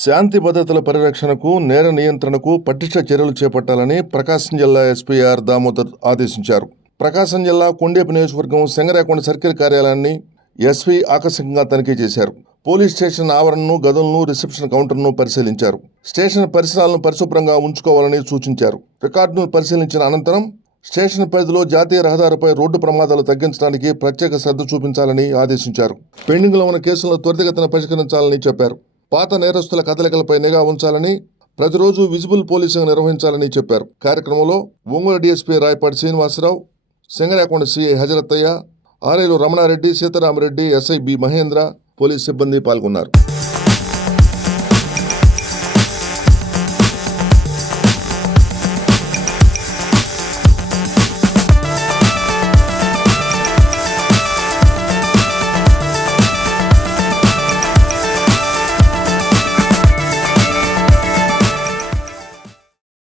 శాంతి భద్రతల పరిరక్షణకు, నేర నియంత్రణకు పటిష్ట చర్యలు చేపట్టాలని ప్రకాశం జిల్లా ఎస్పీ ఆర్ దామోదర్ ఆదేశించారు. ప్రకాశం జిల్లా కొండేపు నియోజకవర్గం సింగరాకొండ సర్కిల్ కార్యాలయాన్ని ఎస్పీ ఆకస్మికంగా తనిఖీ చేశారు. పోలీస్ స్టేషన్ ఆవరణను, గదులను, రిసెప్షన్ కౌంటర్ను పరిశీలించారు. స్టేషన్ పరిసరాలను పరిశుభ్రంగా ఉంచుకోవాలని సూచించారు. రికార్డును పరిశీలించిన అనంతరం స్టేషన్ పరిధిలో జాతీయ రహదారిపై రోడ్డు ప్రమాదాలు తగ్గించడానికి ప్రత్యేక శ్రద్ధ చూపించాలని ఆదేశించారు. పెండింగ్లో ఉన్న కేసులను త్వరితగతిన పరిష్కరించాలని చెప్పారు. పాత నేరస్తుల కదలికలపై నిఘా ఉంచాలని, ప్రతిరోజు విజిబుల్ పోలీసింగ్ నిర్వహించాలని చెప్పారు. కార్యక్రమంలో ఒంగోలు డీఎస్పీ రాయపాటి శ్రీనివాసరావు, సింగరాకొండ సిఐ హజరత్తయ్య, ఆర్ఐలు Ramanareddy, Seetharamareddy, SI B Mahendra, police సిబ్బంది పాల్గొన్నారు.